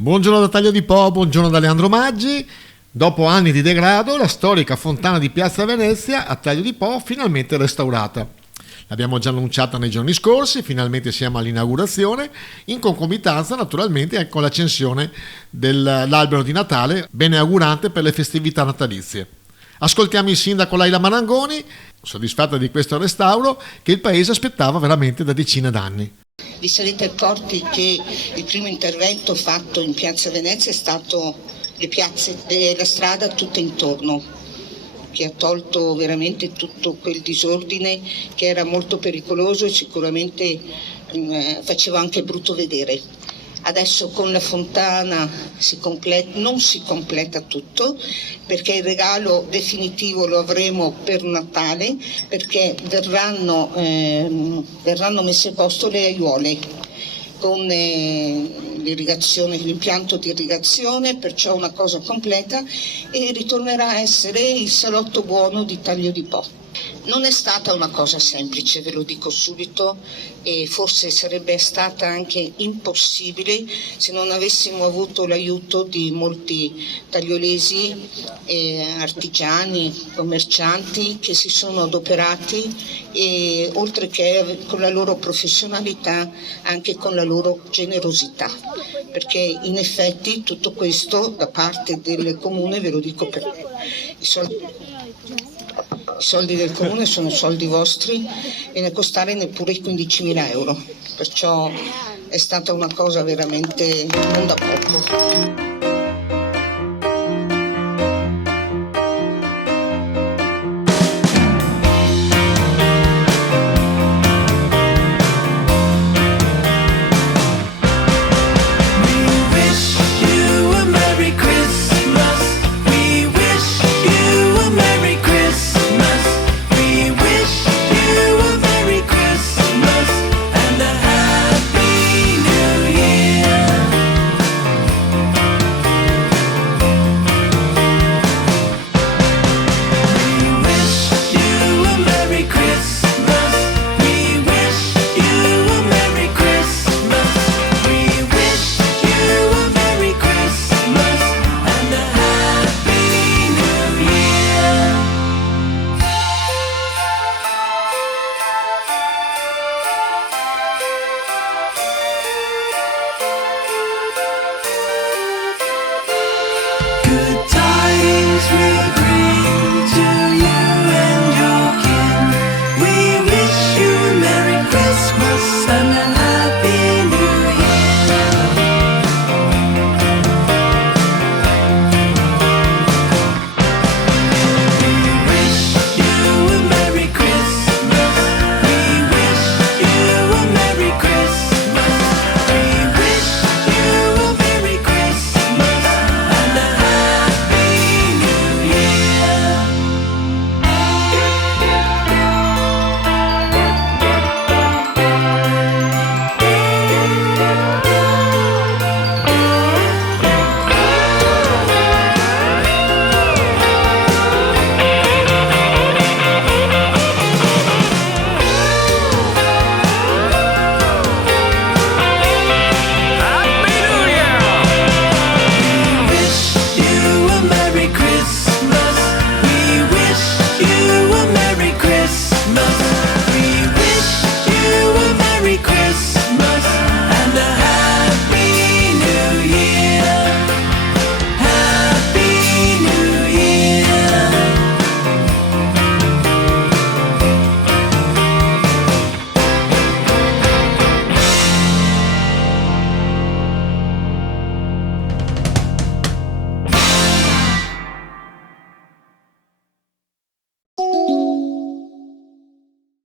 Buongiorno da Taglio di Po, buongiorno da Leandro Maggi. Dopo anni di degrado, la storica fontana di Piazza Venezia a Taglio di Po finalmente restaurata. L'abbiamo già annunciata nei giorni scorsi, finalmente siamo all'inaugurazione, in concomitanza naturalmente con l'accensione dell'albero di Natale, bene augurante per le festività natalizie. Ascoltiamo il sindaco Laila Marangoni, soddisfatta di questo restauro che il paese aspettava veramente da decine d'anni. Vi sarete accorti che il primo intervento fatto in Piazza Venezia è stato la strada tutta intorno, che ha tolto veramente tutto quel disordine che era molto pericoloso e sicuramente faceva anche brutto vedere. Adesso con la fontana non si completa tutto, perché il regalo definitivo lo avremo per Natale, perché verranno messe a posto le aiuole con l'impianto di irrigazione, perciò una cosa completa, e ritornerà a essere il salotto buono di Taglio di Po. Non è stata una cosa semplice, ve lo dico subito, e forse sarebbe stata anche impossibile se non avessimo avuto l'aiuto di molti tagliolesi, artigiani, commercianti che si sono adoperati, e oltre che con la loro professionalità anche con la loro generosità, perché in effetti tutto questo da parte del comune, ve lo dico perché i soldi del comune sono soldi vostri, viene a costare neppure i 15.000 euro, perciò è stata una cosa veramente non da poco. Good tidings.